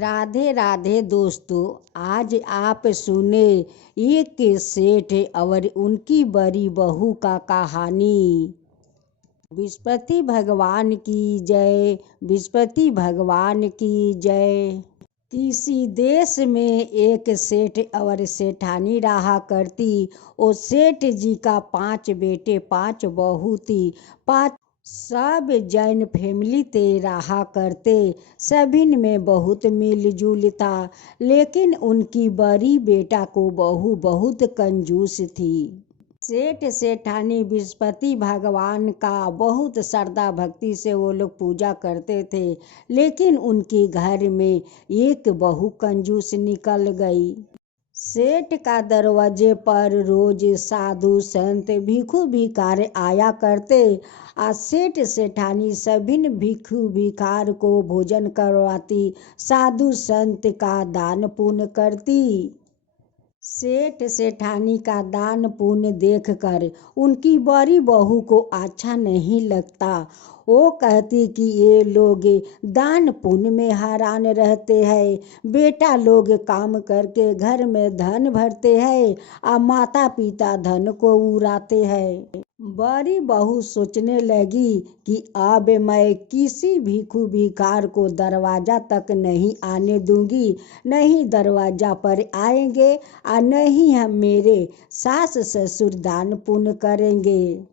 राधे राधे दोस्तों। आज आप सुने एक सेठ और उनकी बड़ी बहू का कहानी। बृहस्पति भगवान की जय, बृहस्पति भगवान की जय। किसी देश में एक सेठ और सेठानी रहा करती। ओ सेठ जी का 5 बेटे 5 बहू थी। 5 सब जैन फैमिली ते रहा करते। सभिन में बहुत मिलजुल था, लेकिन उनकी बड़ी बेटा को बहू बहुत कंजूस थी। सेठ सेठानी बृहस्पति भगवान का बहुत श्रद्धा भक्ति से वो लोग पूजा करते थे, लेकिन उनके घर में एक बहू कंजूस निकल गई। सेठ का दरवाजे पर रोज साधु संत भिखू भिखार आया करते। सेठ सेठानी सभिन भिखू भिखार को भोजन करवाती, साधु संत का दान पुण्य करती। सेठ सेठानी का दान पुण्य देखकर उनकी बड़ी बहू को अच्छा नहीं लगता। वो कहती कि ये लोग दान पुण्य में हैरान रहते हैं। बेटा लोग काम करके घर में धन भरते हैं और माता पिता धन को उड़ाते हैं। बड़ी बहू सोचने लगी कि अब मैं किसी भिखू भिखार को दरवाजा तक नहीं आने दूंगी, नहीं दरवाजा पर आएंगे और नहीं हम मेरे सास ससुर दान पुण्य करेंगे।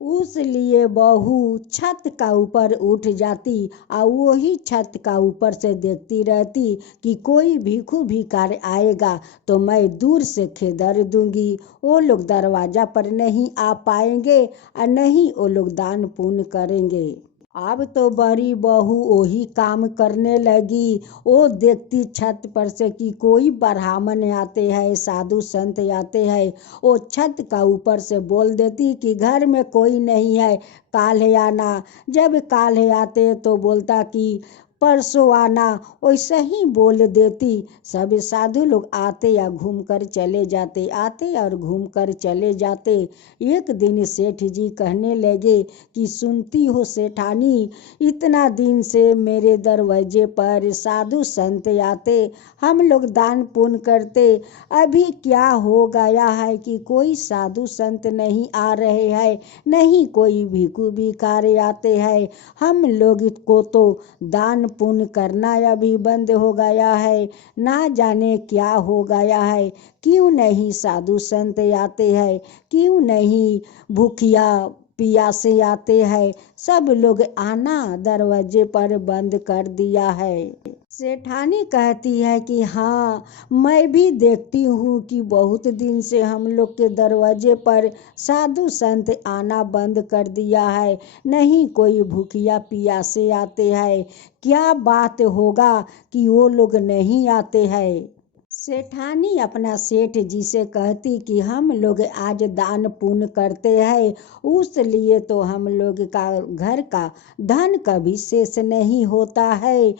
उस लिए बहू छत का ऊपर उठ जाती और वही छत का ऊपर से देखती रहती कि कोई भिखू भिखार आएगा तो मैं दूर से खिदर दूंगी। वो लोग दरवाजा पर नहीं आ पाएंगे और नहीं वो लोग दान पुण्य करेंगे। अब तो बड़ी बहू वही काम करने लगी। वो देखती छत पर से कि कोई ब्राह्मण आते हैं, साधु संत आते हैं। वो छत का ऊपर से बोल देती कि घर में कोई नहीं है, काल्ह आना। जब काल्ह आते तो बोलता कि परसों आना। वैसे ही बोल देती। सब साधु लोग आते या घूम कर चले जाते, आते और घूम कर चले जाते। एक दिन सेठ जी कहने लगे कि सुनती हो सेठानी, इतना दिन से मेरे दरवाजे पर साधु संत आते, हम लोग दान पुण्य करते, अभी क्या हो गया है कि कोई साधु संत नहीं आ रहे हैं, नहीं कोई भिखू भिखार आते हैं। हम लोग को तो दान पुण्य करना अभी बंद हो गया है, ना जाने क्या हो गया है। क्यों नहीं साधु संत आते हैं, क्यों नहीं भूखिया पियासे आते हैं। सब लोग आना दरवाजे पर बंद कर दिया है। सेठानी कहती है कि हाँ, मैं भी देखती हूँ कि बहुत दिन से हम लोग के दरवाजे पर साधु संत आना बंद कर दिया है, नहीं कोई भूखिया पियासे आते हैं। क्या बात होगा कि वो लोग नहीं आते हैं। सेठानी अपना सेठ जी से कहती कि हम लोग आज दान पुण्य करते हैं, उस लिए तो हम लोग का घर का धन कभी शेष नहीं होता है।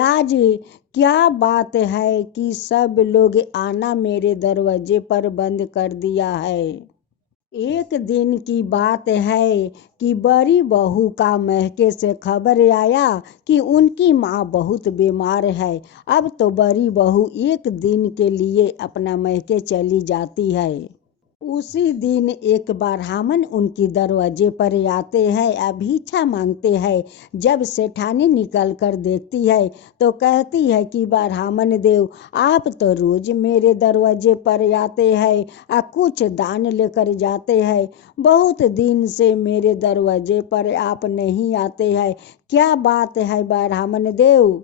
आज क्या बात है कि सब लोग आना मेरे दरवाजे पर बंद कर दिया है। एक दिन की बात है कि बड़ी बहू का महके से खबर आया कि उनकी माँ बहुत बीमार है। अब तो बड़ी बहू एक दिन के लिए अपना महके चली जाती है। उसी दिन एक ब्राह्मण उनकी दरवाजे पर आते हैं, भिक्षा मांगते हैं। जब सेठानी निकल कर देखती है तो कहती है कि ब्राह्मण देव, आप तो रोज मेरे दरवाजे पर आते हैं, कुछ दान लेकर जाते हैं, बहुत दिन से मेरे दरवाजे पर आप नहीं आते हैं, क्या बात है ब्राह्मण देव।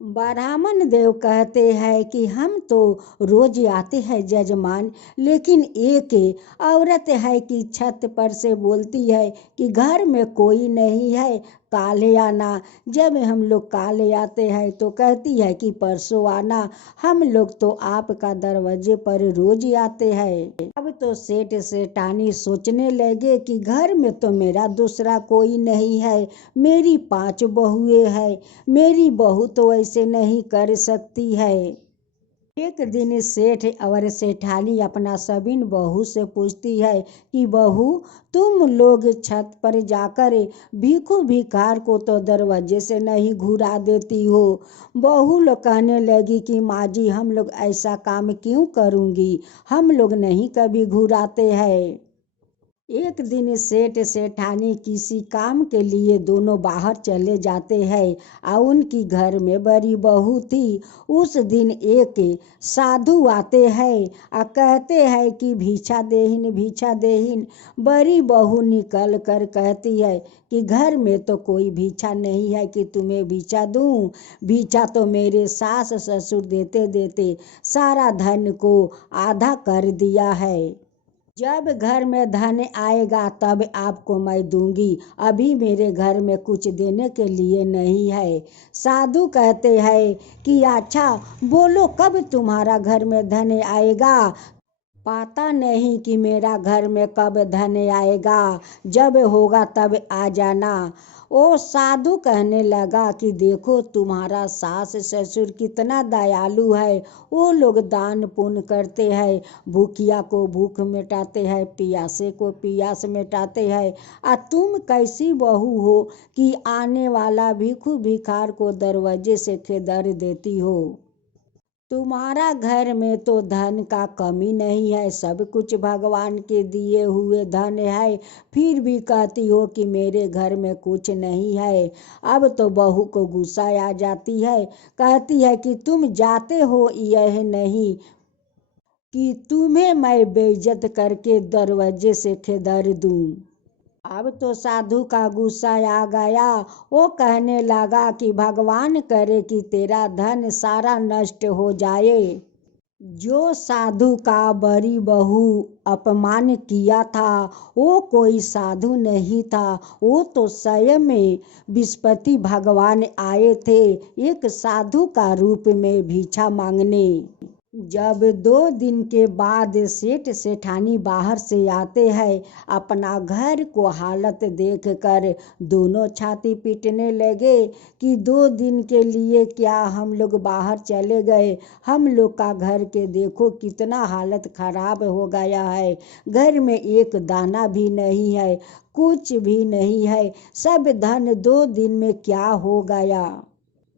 ब्राह्मण देव कहते हैं कि हम तो रोज आते हैं जजमान, लेकिन एक औरत है कि छत पर से बोलती है कि घर में कोई नहीं है, काले आना। जब हम लोग काले आते हैं तो कहती है कि परसों आना। हम लोग तो आपका दरवाजे पर रोज आते हैं। अब तो सेठ सेठानी सोचने लगे कि घर में तो मेरा दूसरा कोई नहीं है, मेरी 5 बहुएं हैं, मेरी बहू तो ऐसे नहीं कर सकती है। एक दिन सेठ और सेठानी अपना सबिन बहू से पूछती है कि बहू, तुम लोग छत पर जाकर भीखू भिखार को तो दरवाजे से नहीं घुरा देती हो। बहू लोग कहने लगी कि माँ जी, हम लोग ऐसा काम क्यों करूँगी, हम लोग नहीं कभी घुराते हैं। एक दिन सेठ सेठानी किसी काम के लिए दोनों बाहर चले जाते हैं और उनकी घर में बड़ी बहू थी। उस दिन एक साधु आते हैं और कहते हैं कि भिक्षा देहिन, भिक्षा देहिन। बड़ी बहू निकल कर कहती है कि घर में तो कोई भिक्षा नहीं है कि तुम्हें भिक्षा दूं। भिक्षा तो मेरे सास ससुर देते देते सारा धन को आधा कर दिया है। जब घर में धन आएगा तब आपको मैं दूंगी, अभी मेरे घर में कुछ देने के लिए नहीं है। साधु कहते हैं कि अच्छा बोलो, कब तुम्हारा घर में धन आएगा। पता नहीं कि मेरा घर में कब धन आएगा, जब होगा तब आ जाना। ओ साधु कहने लगा कि देखो तुम्हारा सास ससुर कितना दयालु है, वो लोग दान पुण्य करते हैं, भूखिया को भूख मिटाते हैं, पियासे को पियास मिटाते हैं। और तुम कैसी बहू हो कि आने वाला भिखू भिखार को दरवाजे से खेदर देती हो। तुम्हारा घर में तो धन का कमी नहीं है, सब कुछ भगवान के दिए हुए धन है, फिर भी कहती हो कि मेरे घर में कुछ नहीं है। अब तो बहू को गुस्सा आ जाती है, कहती है कि तुम जाते हो यह नहीं कि तुम्हें मैं बेइज्जत करके दरवाजे से खेदर दूं। अब तो साधु का गुस्सा आ गया, वो कहने लगा कि भगवान करे कि तेरा धन सारा नष्ट हो जाए। जो साधु का बड़ी बहू अपमान किया था वो कोई साधु नहीं था, वो तो स्वयं में विस्पति भगवान आए थे एक साधु का रूप में भिक्षा मांगने। जब 2 दिन के बाद सेठ सेठानी बाहर से आते हैं, अपना घर को हालत देखकर दोनों छाती पीटने लगे कि 2 दिन के लिए क्या हम लोग बाहर चले गए, हम लोग का घर के देखो कितना हालत खराब हो गया है। घर में एक दाना भी नहीं है, कुछ भी नहीं है, सब धन 2 दिन में क्या हो गया।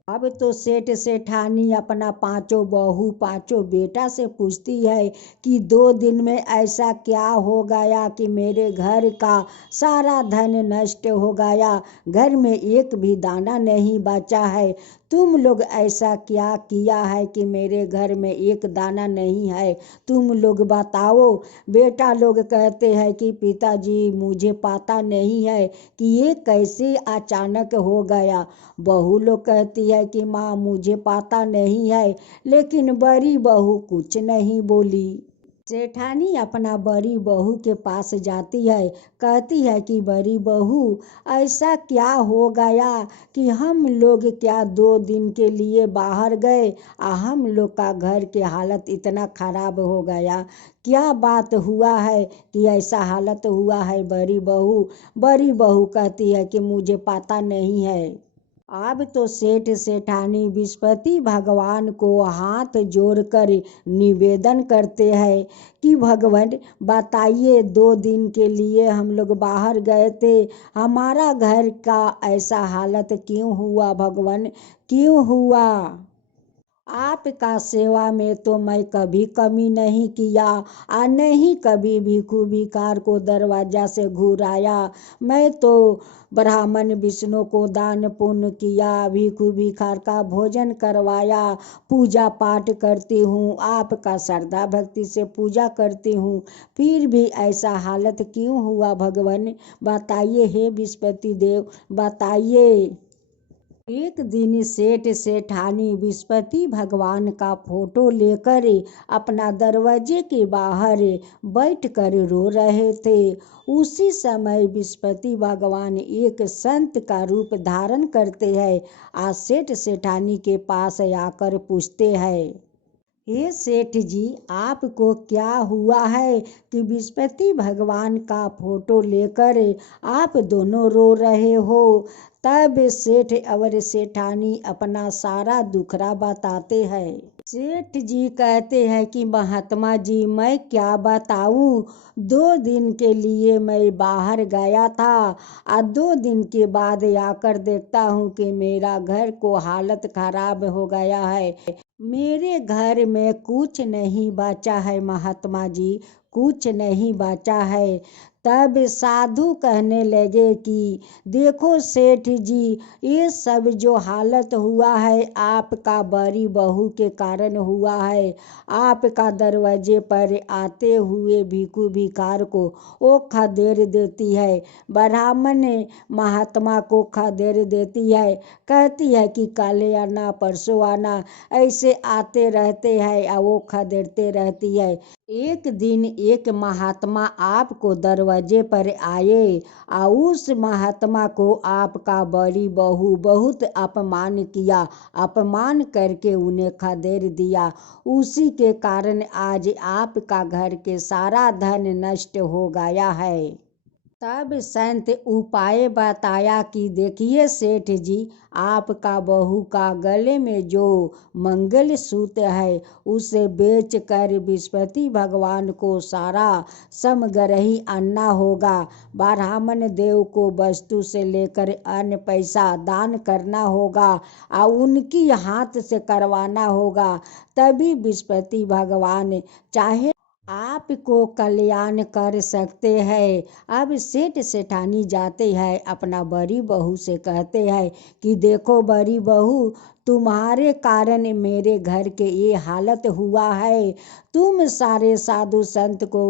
अब तो सेठ सेठानी अपना 5 बहू 5 बेटा से पूछती है कि 2 दिन में ऐसा क्या हो गया कि मेरे घर का सारा धन नष्ट हो गया, घर में एक भी दाना नहीं बचा है। तुम लोग ऐसा क्या किया है कि मेरे घर में एक दाना नहीं है, तुम लोग बताओ। बेटा लोग कहते हैं कि पिताजी मुझे पता नहीं है कि ये कैसे अचानक हो गया। बहू लोग कहती है कि माँ मुझे पता नहीं है, लेकिन बड़ी बहू कुछ नहीं बोली। सेठानी अपना बड़ी बहू के पास जाती है, कहती है कि बड़ी बहू ऐसा क्या हो गया कि हम लोग क्या 2 दिन के लिए बाहर गए और हम लोग का घर के हालत इतना खराब हो गया, क्या बात हुआ है कि ऐसा हालत हुआ है। बड़ी बहू कहती है कि मुझे पता नहीं है। अब तो सेठ सेठानी विस्पति भगवान को हाथ जोड़कर निवेदन करते हैं कि भगवान बताइए, 2 दिन के लिए हम लोग बाहर गए थे, हमारा घर का ऐसा हालत क्यों हुआ, भगवान क्यों हुआ। आपका सेवा में तो मैं कभी कमी नहीं किया और नहीं कभी भिखू भिखार को दरवाजा से घुराया। मैं तो ब्राह्मण विष्णु को दान पुण्य किया, भिखू भिखार का भोजन करवाया, पूजा पाठ करती हूँ, आपका श्रद्धा भक्ति से पूजा करती हूँ, फिर भी ऐसा हालत क्यों हुआ भगवान बताइए, हे विस्पति देव बताइए। एक दिन सेठ सेठानी विस्पति भगवान का फोटो लेकर अपना दरवाजे के बाहर बैठकर रो रहे थे। उसी समय विस्पति भगवान एक संत का रूप धारण करते हैं और सेठ सेठानी के पास आकर पूछते हैं, हे सेठ जी, आपको क्या हुआ है कि विस्पति भगवान का फोटो लेकर आप दोनों रो रहे हो। तब सेठ और सेठानी अपना सारा दुखड़ा बताते हैं। सेठ जी कहते हैं कि महात्मा जी मैं क्या बताऊं, 2 दिन के लिए मैं बाहर गया था और 2 दिन के बाद आकर देखता हूं कि मेरा घर को हालत खराब हो गया है। मेरे घर में कुछ नहीं बचा है महात्मा जी, कुछ नहीं बचा है। तब साधु कहने लगे कि देखो सेठ जी, ये सब जो हालत हुआ है आपका बड़ी बहू के कारण हुआ है। आपका दरवाजे पर आते हुए भिखू भिखार को ओखा देर देती है, ब्राह्मण महात्मा को खदेर देती है, कहती है कि कल आना परसों आना, ऐसे आते रहते हैं और वो खदेड़ते रहती है। एक दिन एक महात्मा आपको दरवाजे पर आए और उस महात्मा को आपका बड़ी बहू बहुत अपमान किया, अपमान करके उन्हें खदेड़ दिया। उसी के कारण आज आपका घर के सारा धन नष्ट हो गया है। तब संत उपाय बताया कि देखिए सेठ जी, आपका बहू का गले में जो मंगल सूत्र है उसे बेच कर बृहस्पति भगवान को सारा समग्रही अन्ना होगा। ब्राह्मण देव को वस्तु से लेकर अन्य पैसा दान करना होगा और उनकी हाथ से करवाना होगा, तभी बृहस्पति भगवान चाहे आपको कल्याण कर सकते हैं। अब सेठ सेठानी जाते हैं अपना बड़ी बहू से कहते हैं कि देखो बड़ी बहू, तुम्हारे कारण मेरे घर के ये हालत हुआ है। तुम सारे साधु संत को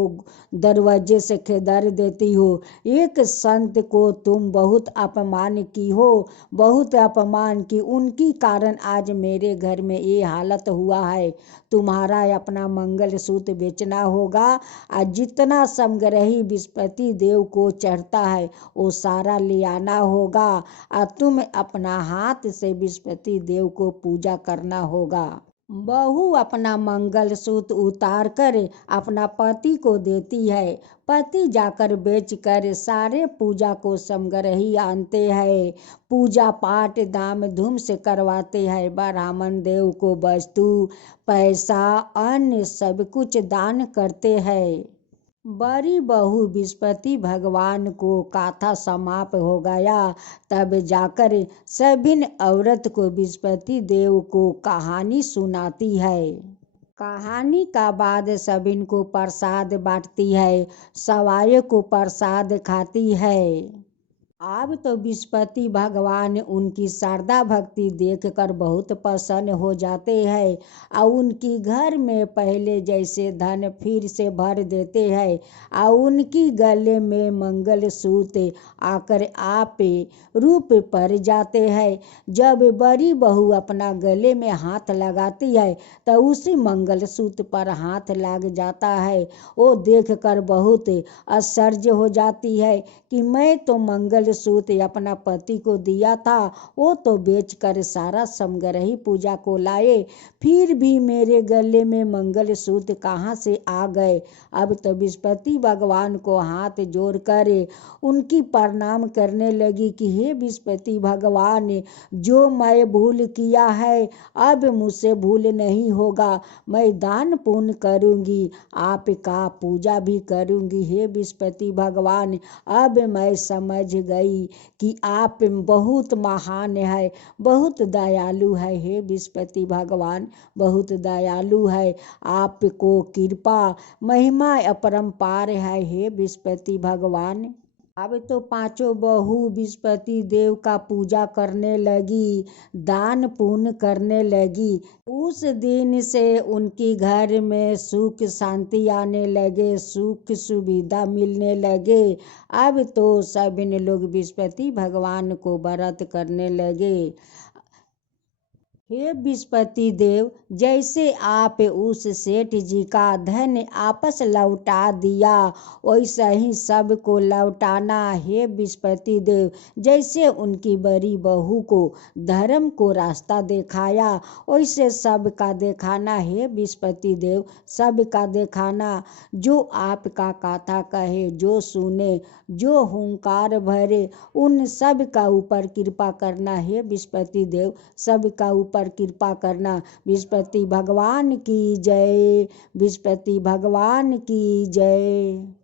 दरवाजे से खदेड़ देती हो, एक संत को तुम बहुत अपमान की हो, बहुत अपमान की, उनकी कारण आज मेरे घर में ये हालत हुआ है। तुम्हारा अपना मंगल सूत्र बेचना होगा और जितना समग्रही बृहस्पति देव को चढ़ता है वो सारा ले आना होगा और तुम अपना हाथ से बृहस्पति देव को पूजा करना होगा। बहू अपना मंगल सूत्र उतार कर अपना पति को देती है। पति जाकर बेचकर सारे पूजा को समग्रही आनते हैं, पूजा पाठ धाम धूम से करवाते हैं। ब्राह्मण देव को वस्तु पैसा अन्न सब कुछ दान करते हैं। बड़ी बहू बृहस्पति भगवान को कथा समाप्त हो गया, तब जाकर सभी औरत को बृहस्पति देव को कहानी सुनाती है। कहानी का बाद सभी को प्रसाद बांटती है, सवाए को प्रसाद खाती है। अब तो बृहस्पति भगवान उनकी श्रद्धा भक्ति देखकर बहुत प्रसन्न हो जाते हैं और उनकी घर में पहले जैसे धन फिर से भर देते हैं और उनकी गले में मंगल सूत्र आकर आप रूप पर जाते हैं। जब बड़ी बहू अपना गले में हाथ लगाती है तो उसी मंगल सूत्र पर हाथ लग जाता है। वो देखकर बहुत आश्चर्य हो जाती है कि मैं तो मंगल सूत्र अपना पति को दिया था, वो तो बेचकर सारा समग्रही पूजा को लाए, फिर भी मेरे गले में मंगल सूत्र कहाँ से आ गए। अब तो बृहस्पति भगवान को हाथ जोड़ कर उनकी प्रणाम करने लगी कि हे बृहस्पति भगवान, जो मैं भूल किया है अब मुझसे भूल नहीं होगा। मैं दान पुण्य करूँगी, आपका पूजा भी करूँगी। हे बृहस्पति भगवान, अब मैं समझ गई कि आप बहुत महान है, बहुत दयालु है। हे बृहस्पति भगवान बहुत दयालु है, आपको कृपा महिमा अपरंपार है। हे बृहस्पति भगवान। अब तो पांचों बहू बृहस्पति देव का पूजा करने लगी, दान पुण्य करने लगी। उस दिन से उनकी घर में सुख शांति आने लगे, सुख सुविधा मिलने लगे। अब तो सभी लोग बृहस्पति भगवान को व्रत करने लगे। हे बृहस्पति देव, जैसे आप उस सेठ जी का धन आपस लौटा दिया वैसा ही सबको लौटाना। हे बृहस्पति देव, जैसे उनकी बड़ी बहू को धर्म को रास्ता दिखाया वैसे सबका दिखाना। हे बृहस्पति देव, सबका दिखाना, जो आपका कथा कहे, जो सुने, जो हुंकार भरे, उन सब का ऊपर कृपा करना। हे बृहस्पति देव, सबका ऊपर पर कृपा करना। बृहस्पति भगवान की जय, बृहस्पति भगवान की जय।